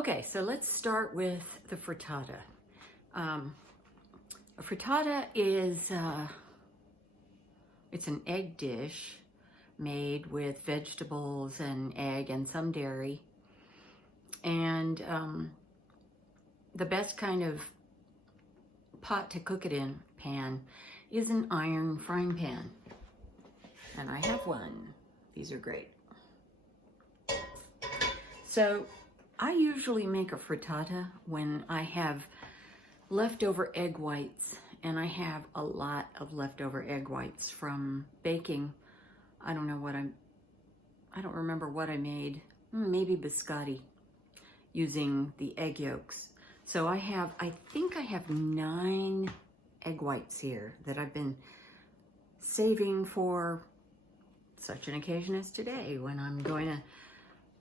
Okay, so let's start with the frittata. A frittata is it's an egg dish made with vegetables and egg and some dairy. And the best kind of pot to cook it in, pan, is an iron frying pan. And I have one. These are great. So I usually make a frittata when I have leftover egg whites, and I have a lot of leftover egg whites from baking. I don't remember what I made. Maybe biscotti using the egg yolks. So I think I have 9 egg whites here that I've been saving for such an occasion as today when I'm going to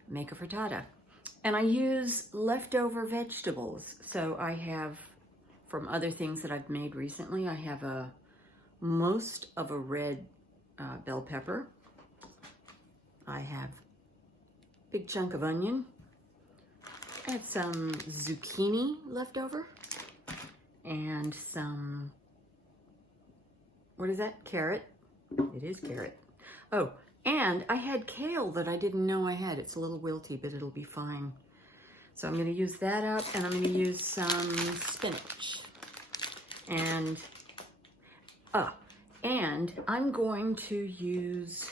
make a frittata. And I use leftover vegetables. So I have, from other things that I've made recently, I have most of a red bell pepper. I have a big chunk of onion. I have some zucchini left over. And some, what is that? Carrot. It is carrot. Oh, and I had kale that I didn't know I had. It's a little wilty, but it'll be fine. So I'm going to use that up, and I'm going to use some spinach. And I'm going to use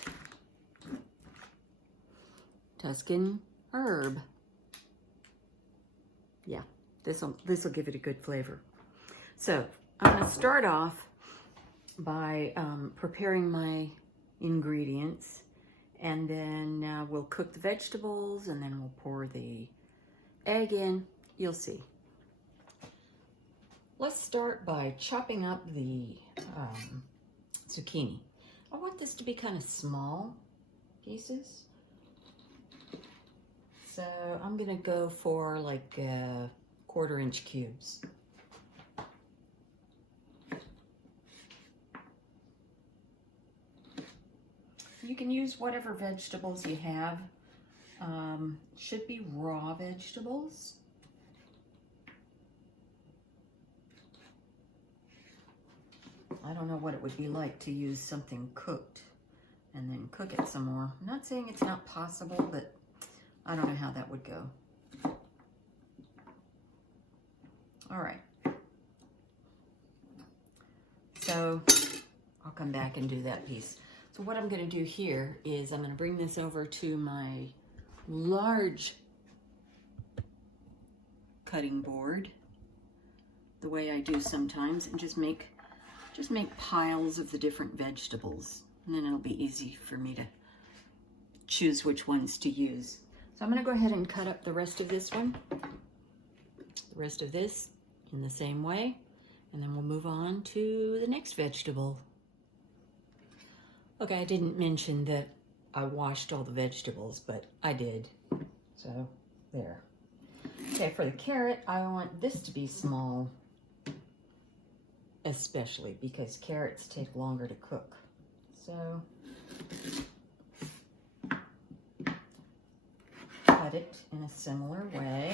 Tuscan herb. Yeah, this will give it a good flavor. So I'm going to start off by preparing my ingredients, and then we'll cook the vegetables, and then we'll pour the egg in. You'll see. Let's start by chopping up the zucchini. I want this to be kind of small pieces, so I'm gonna go for like 1/4-inch cubes. You can use whatever vegetables you have. Should be raw vegetables. I don't know what it would be like to use something cooked and then cook it some more. I'm not saying it's not possible, but I don't know how that would go. All right. So I'll come back and do that piece. So what I'm going to do here is I'm going to bring this over to my large cutting board, the way I do sometimes, and just make piles of the different vegetables, and then it'll be easy for me to choose which ones to use. So I'm going to go ahead and cut up the rest of this one, the rest of this in the same way, and then we'll move on to the next vegetable. Okay, I didn't mention that I washed all the vegetables, but I did. So, there. Okay, for the carrot, I want this to be small, especially because carrots take longer to cook. So, cut it in a similar way.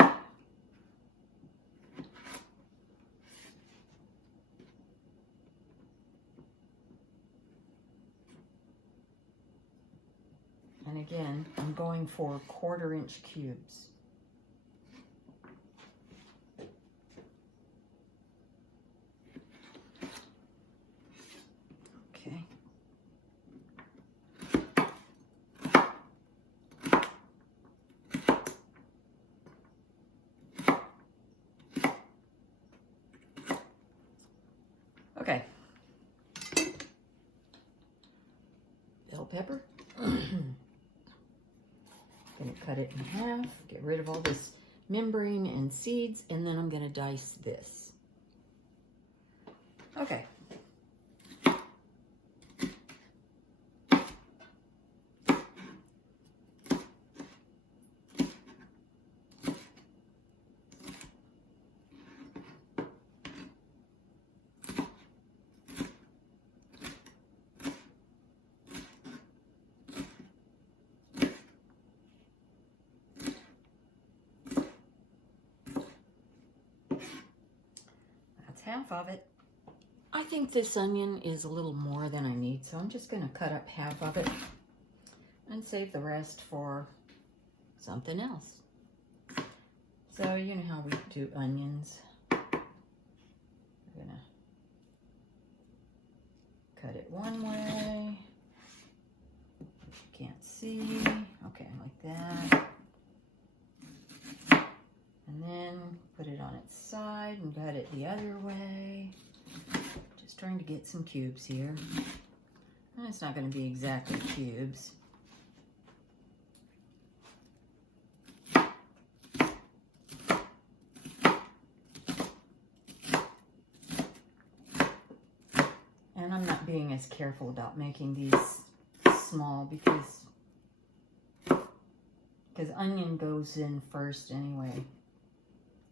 And again, I'm going for 1/4-inch cubes. Okay. Okay. Bell pepper. Going to cut it in half, get rid of all this membrane and seeds, and then I'm going to dice this. Okay. half of it. I think this onion is a little more than I need, so I'm just going to cut up half of it and save the rest for something else. So you know how we do onions. We're going to cut it one way. Can't see. Okay, like that. And then put it on its side and cut it the other way. Just trying to get some cubes here. And it's not going to be exactly cubes. And I'm not being as careful about making these small because onion goes in first anyway. It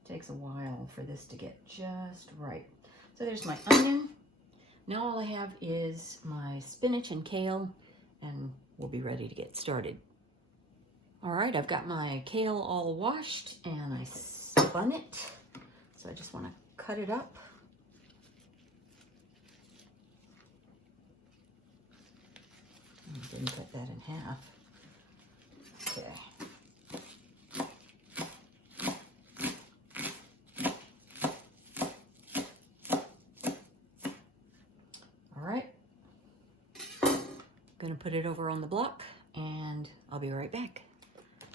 takes a while for this to get just right. So there's my onion. Now all I have is my spinach and kale, and we'll be ready to get started. All right, I've got my kale all washed and I spun it. So I just want to cut it up. I didn't cut that in half. Okay. All right. Gonna put it over on the block and I'll be right back.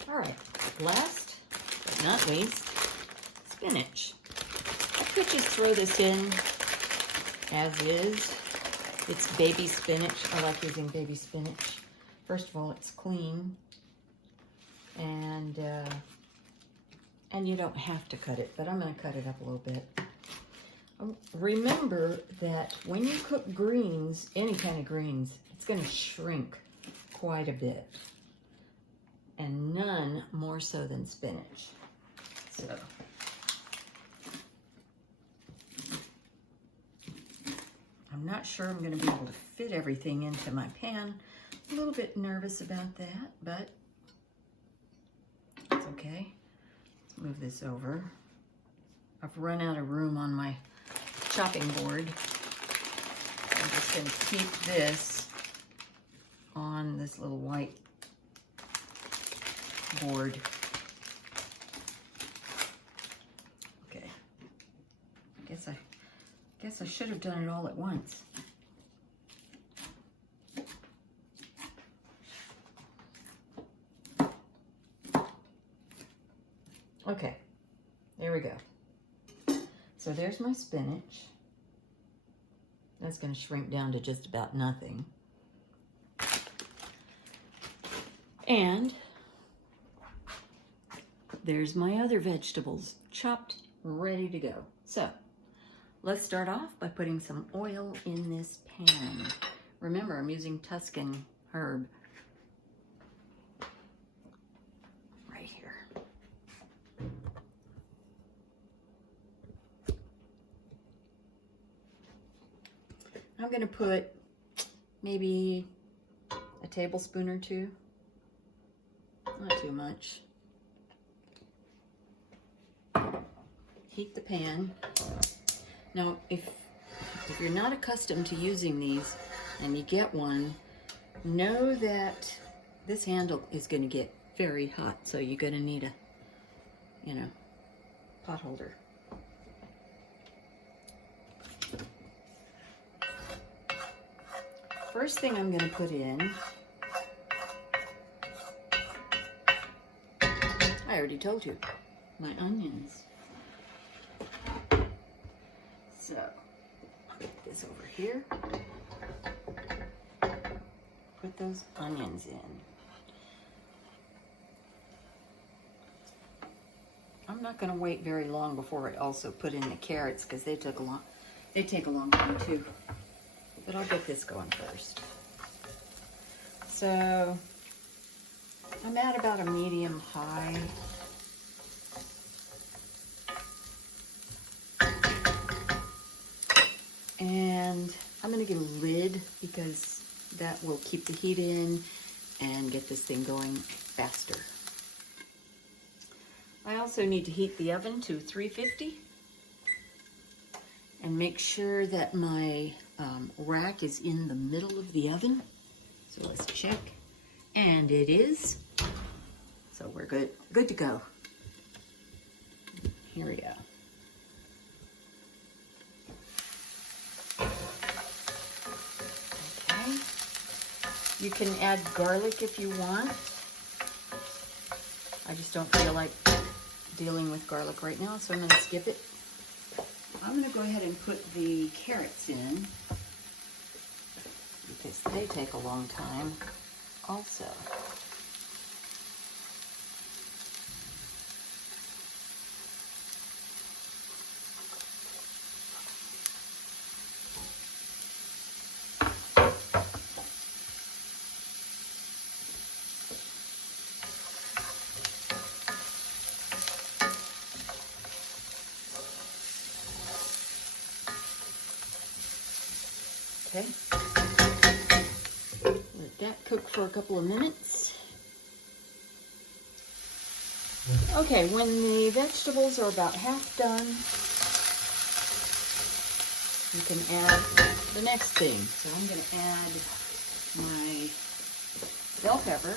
All right, last but not least, spinach. I could just throw this in as is. It's baby spinach. I like using baby spinach. First of all, it's clean, and you don't have to cut it, but I'm going to cut it up a little bit. Remember that when you cook greens, any kind of greens, it's going to shrink quite a bit, and none more so than spinach. So I'm not sure I'm going to be able to fit everything into my pan. A little bit nervous about that, but it's okay. Let's move this over. I've run out of room on my chopping board. I'm just going to keep this on this little white board. Okay. Guess I should have done it all at once. Okay, there we go. So there's my spinach. That's going to shrink down to just about nothing. And there's my other vegetables, chopped, ready to go. So let's start off by putting some oil in this pan. Remember, I'm using Tuscan herb. Right here. I'm going to put maybe a tablespoon or two. Not too much. Heat the pan. Now, if you're not accustomed to using these and you get one, know that this handle is going to get very hot, so you're going to need a, pot holder. First thing I'm going to put in, I already told you, my onions. So, put this over here. Put those onions in. I'm not going to wait very long before I also put in the carrots because they take a long time too. But I'll get this going first. So I'm at about a medium high. And I'm going to get a lid because that will keep the heat in and get this thing going faster. I also need to heat the oven to 350. and make sure that my rack is in the middle of the oven. So let's check. And it is. So we're good to go. Here we go. Okay. You can add garlic if you want. I just don't feel like dealing with garlic right now, so I'm going to skip it. I'm going to go ahead and put the carrots in because they take a long time also. Okay, let that cook for a couple of minutes. Okay, when the vegetables are about half done, you can add the next thing. So I'm going to add my bell pepper.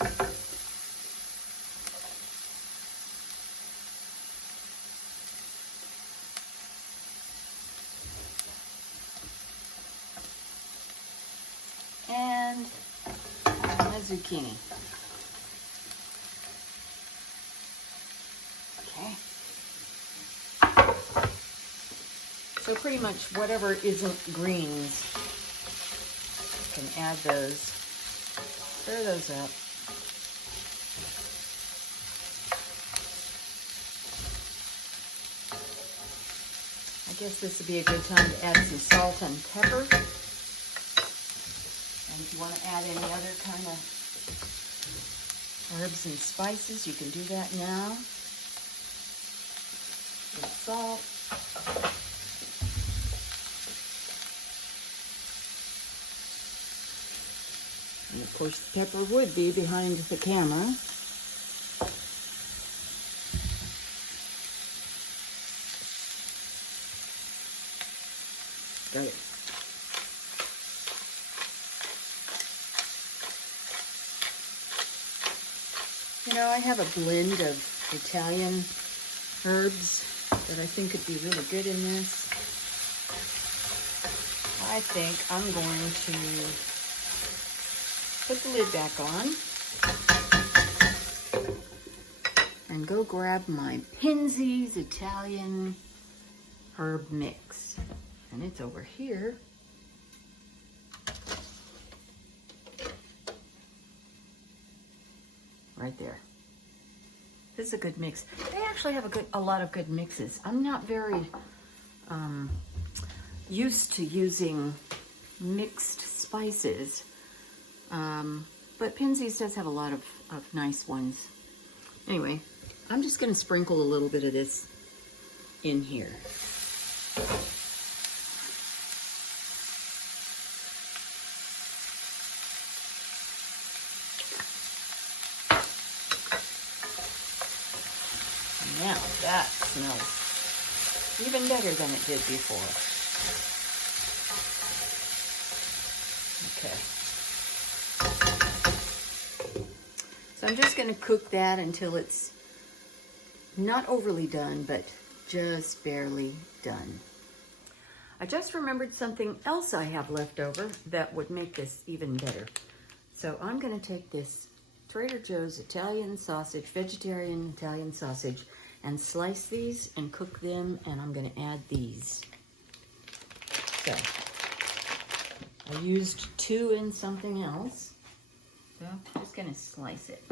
And my zucchini. Okay. So pretty much whatever isn't greens, you can add those. Stir those up. I guess this would be a good time to add some salt and pepper. And if you want to add any other kind of herbs and spices, you can do that now. With salt. And of course the pepper would be behind the camera. Got it. You know, I have a blend of Italian herbs that I think could be really good in this. I think I'm going to put the lid back on and go grab my Pinsy's Italian herb mix. And it's over here. Right there. This is a good mix. They actually have a lot of good mixes. I'm not very used to using mixed spices, but Pinsy's does have a lot of nice ones. Anyway, I'm just going to sprinkle a little bit of this in here. Now that smells even better than it did before. Okay. So I'm just going to cook that until it's not overly done, but just barely done. I just remembered something else I have left over that would make this even better. So I'm going to take this Trader Joe's Italian sausage, vegetarian Italian sausage, and slice these and cook them, and I'm going to add these. So I used 2 in something else, so I'm just going to slice it.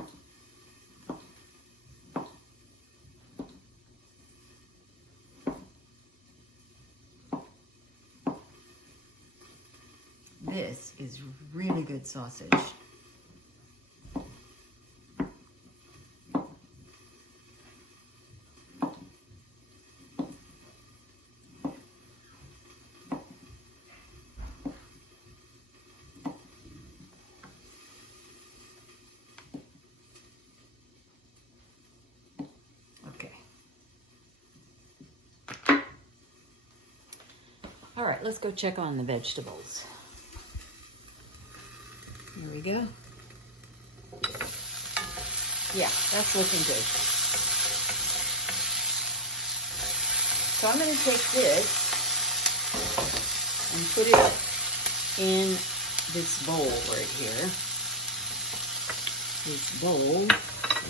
This is really good sausage. right, let's go check on the vegetables. Here we go. Yeah, that's looking good. So I'm going to take this and put it in this bowl right here. This bowl,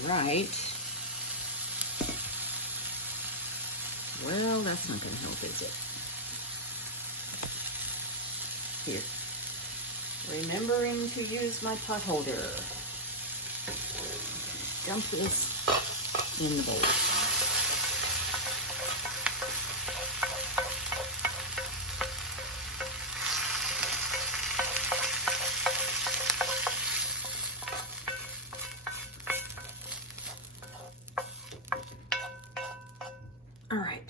right. Well, that's not going to help, is it? Here. Remembering to use my pot holder. Dump this in the bowl. All right.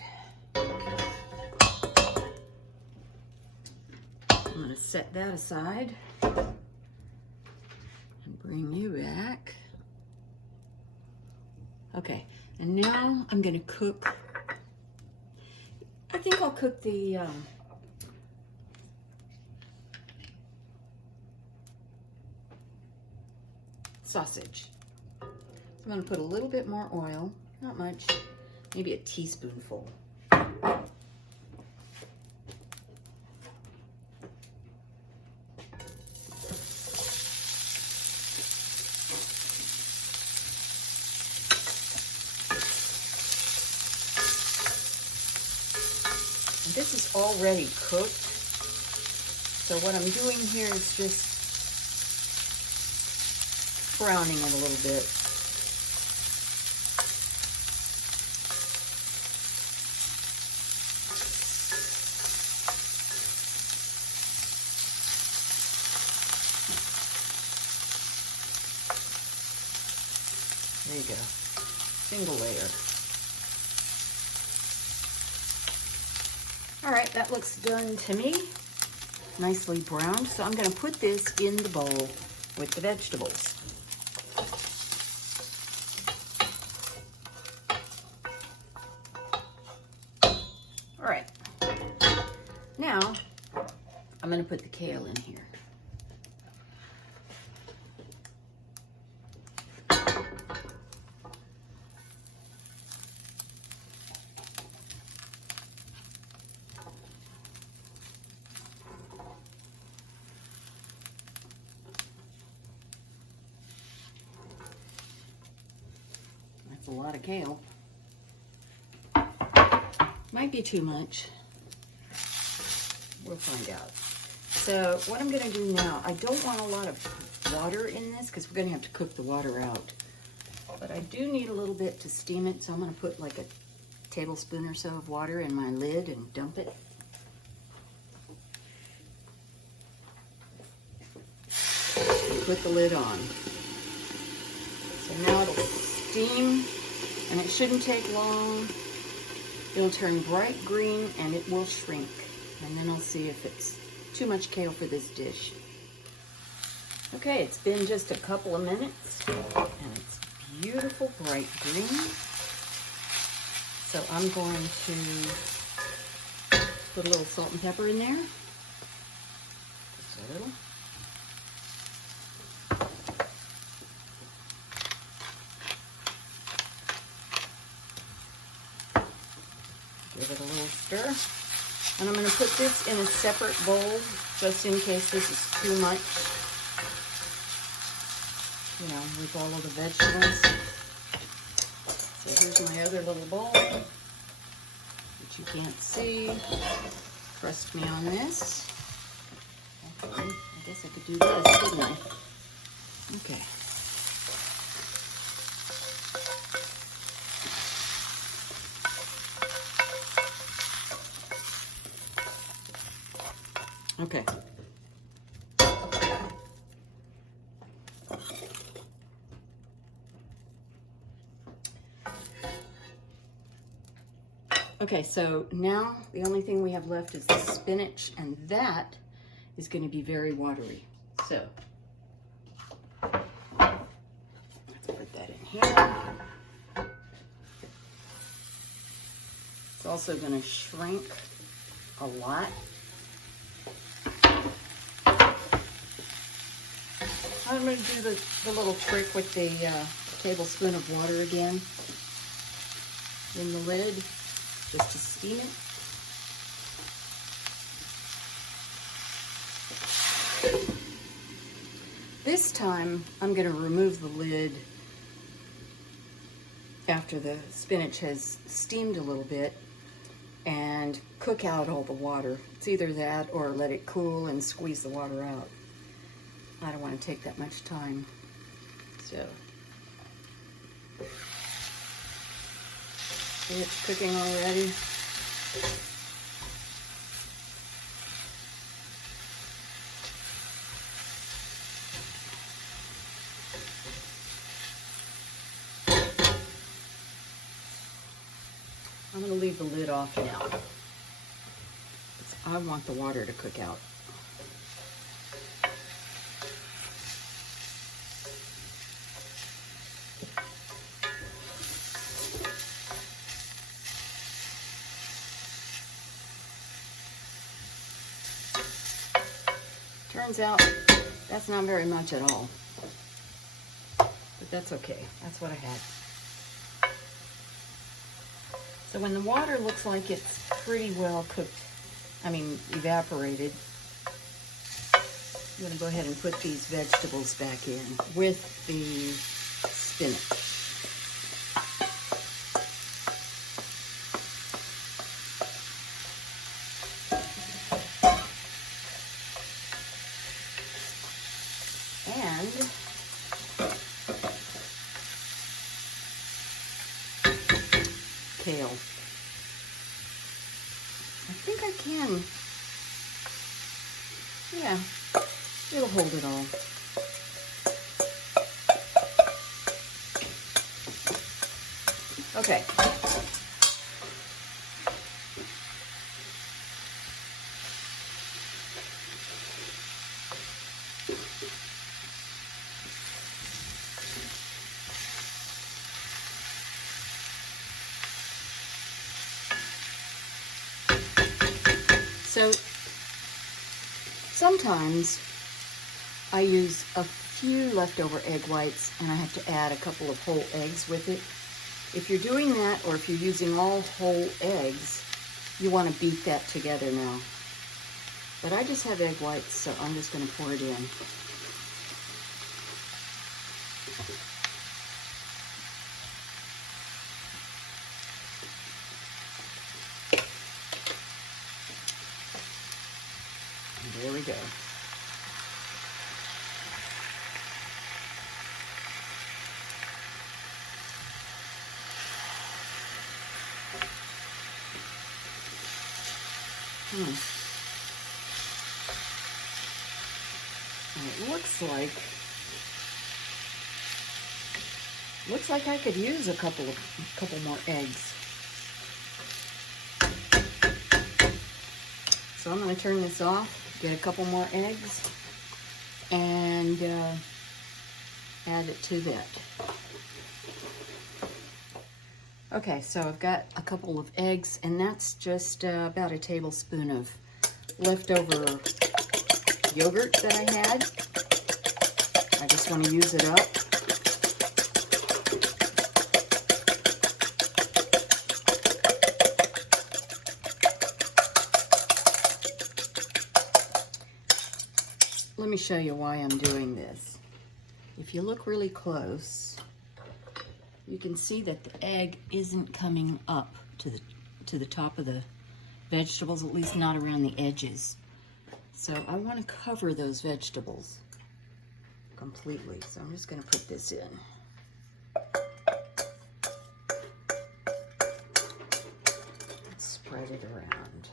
I'm going to set that aside and bring you back. Okay, and now I'm going to cook. I think I'll cook the sausage. So I'm going to put a little bit more oil, not much, maybe a teaspoonful. This is already cooked, so what I'm doing here is just browning it a little bit. There you go, single layer. All right, that looks done to me, nicely browned. So I'm going to put this in the bowl with the vegetables. All right, now I'm going to put the kale in here. A lot of kale. Might be too much. We'll find out. So what I'm going to do now, I don't want a lot of water in this because we're going to have to cook the water out. But I do need a little bit to steam it, so I'm going to put like a tablespoon or so of water in my lid and dump it. And put the lid on. So now it'll steam. And it shouldn't take long. It'll turn bright green and it will shrink. And then I'll see if it's too much kale for this dish. Okay, it's been just a couple of minutes and it's beautiful bright green. So I'm going to put a little salt and pepper in there. Just a little. Give it a little stir. And I'm going to put this in a separate bowl just in case this is too much. You know, with all of the vegetables. So here's my other little bowl, which you can't see. Trust me on this. Okay, I guess I could do this, couldn't I? Okay. Okay. Okay, so now the only thing we have left is the spinach, and that is going to be very watery. So let's put that in here. It's also going to shrink a lot. I'm going to do the little trick with the tablespoon of water again in the lid, just to steam it. This time, I'm going to remove the lid after the spinach has steamed a little bit and cook out all the water. It's either that or let it cool and squeeze the water out. I don't want to take that much time. So, see it's cooking already. I'm going to leave the lid off now. I want the water to cook out. Turns out that's not very much at all. But that's okay. That's what I had. So when the water looks like it's pretty well cooked, evaporated, I'm going to go ahead and put these vegetables back in with the spinach. And kale. I think I can. Yeah, it'll hold it all. Okay. So sometimes I use a few leftover egg whites and I have to add a couple of whole eggs with it. If you're doing that, or if you're using all whole eggs, you want to beat that together now. But I just have egg whites, so I'm just going to pour it in. There we go. And it looks like I could use a couple more eggs. So I'm going to turn this off, get a couple more eggs, and add it to that. Okay, so I've got a couple of eggs, and that's just about a tablespoon of leftover yogurt that I had. I just want to use it up. Let me show you why I'm doing this. If you look really close, you can see that the egg isn't coming up to the top of the vegetables, at least not around the edges. So I want to cover those vegetables completely. So I'm just going to put this in. Let's spread it around.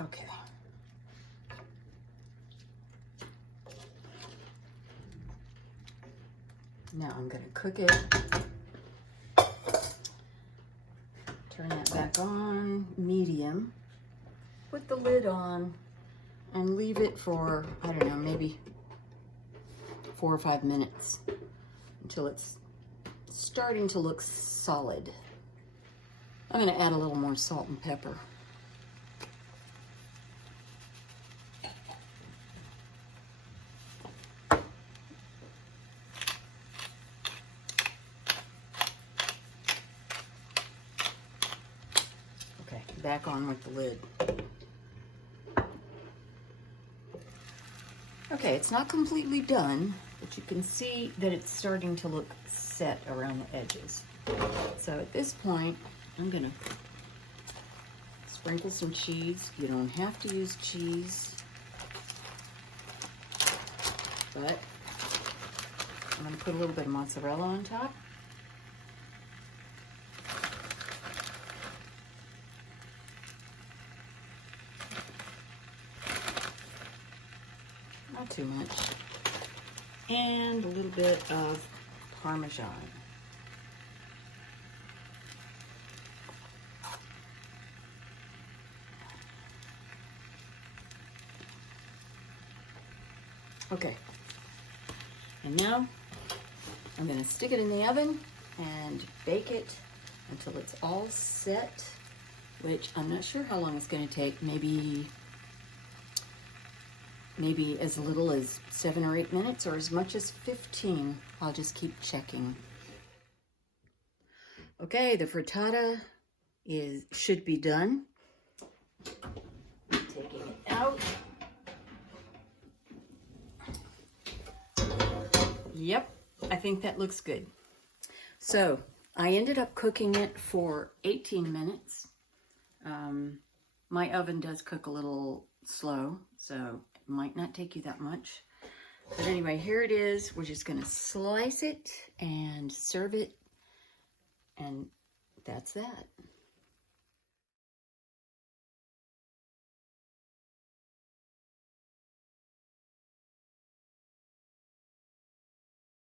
Okay. Now I'm going to cook it. Turn that back on, medium. Put the lid on and leave it for, I don't know, maybe 4 or 5 minutes until it's starting to look solid. I'm going to add a little more salt and pepper. Okay, back on with the lid. Okay, it's not completely done, but you can see that it's starting to look set around the edges. So at this point, I'm gonna sprinkle some cheese. You don't have to use cheese, but I'm gonna put a little bit of mozzarella on top. Not too much. And a little bit of Parmesan. Okay, and now I'm going to stick it in the oven and bake it until it's all set, which I'm not sure how long it's going to take. Maybe as little as 7 or 8 minutes, or as much as 15. I'll just keep checking. Okay, the frittata should be done. Taking it out. Yep, I think that looks good. So I ended up cooking it for 18 minutes. My oven does cook a little slow, so it might not take you that much. But anyway, here it is. We're just gonna slice it and serve it, and that's that.